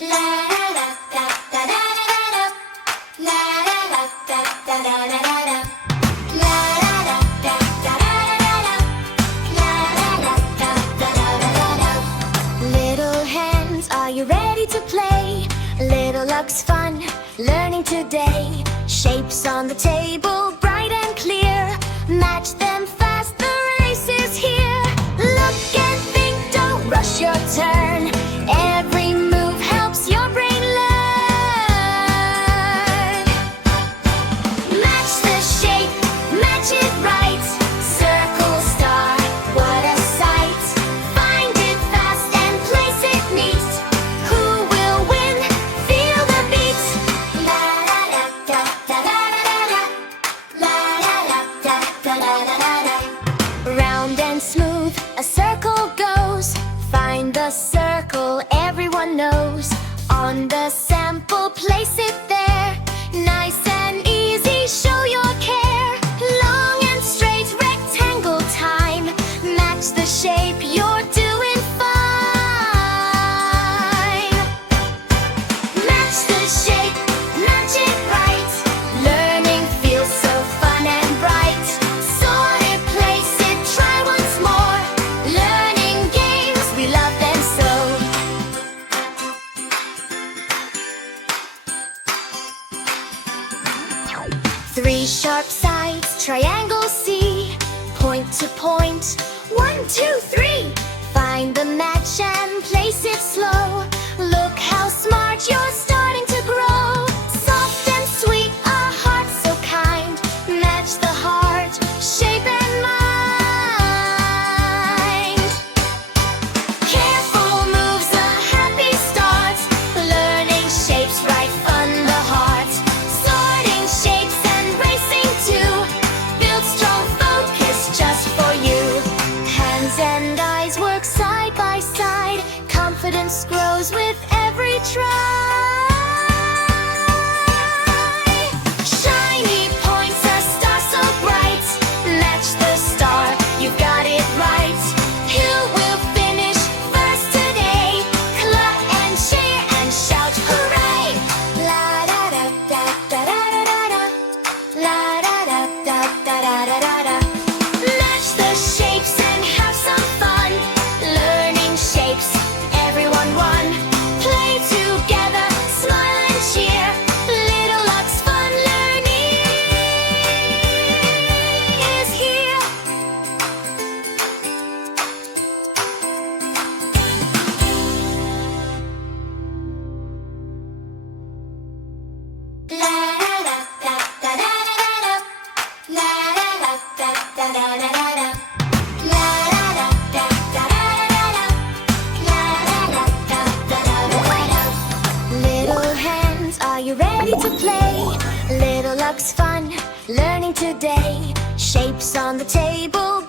Little hands, are you ready to play? Little looks fun, learning today. Shapes on the table, bright and clear. Match them fast, the race is here. Look and think, don't rush your turn. Every move helps your brain learn. Match the shape, match it right. Circle, star, what a sight. Find it fast and place it neat. Who will win? Feel the beat. La la la da da da da da. La la la da da da da da. Round and smooth, a circle goes. Find the circle everyone knows. On the sample, place it there. Nice and easy, show your care. Long and straight, rectangle time. Match the shape, you're doing fine. Match the shape, match it right. Learning feels so fun and bright. Sort it, place it, try once more. Learning games, we love them so. Three sharp sides, triangle C. Point to point, 1, 2, 3. Find the match and place it slow. Look how smart you're starting to grow. Soft and sweet, a heart so kind. Match the heart, shape and mind. Careful moves, a happy start. Learning shapes, right fun the heart. Sorting shapes and racing too. Build strong focus just for you. Hands and eyes work side by side. Confidence grows with every try. Shiny points, a star so bright. Match the star, you've got it right. Who will finish first today? Clap and cheer and shout hooray! La da da da da da da da. La da da da da da da da. Match the shapes and have some fun. Learning shapes, everyone won. Play together, smile and cheer. Little Lux fun learning is here. La la da da da da da. La la da da da da da da. La la da da da da da. La la da da da da da. Little hands, are you ready to play? Little Lux fun, learning today. Shapes on the table,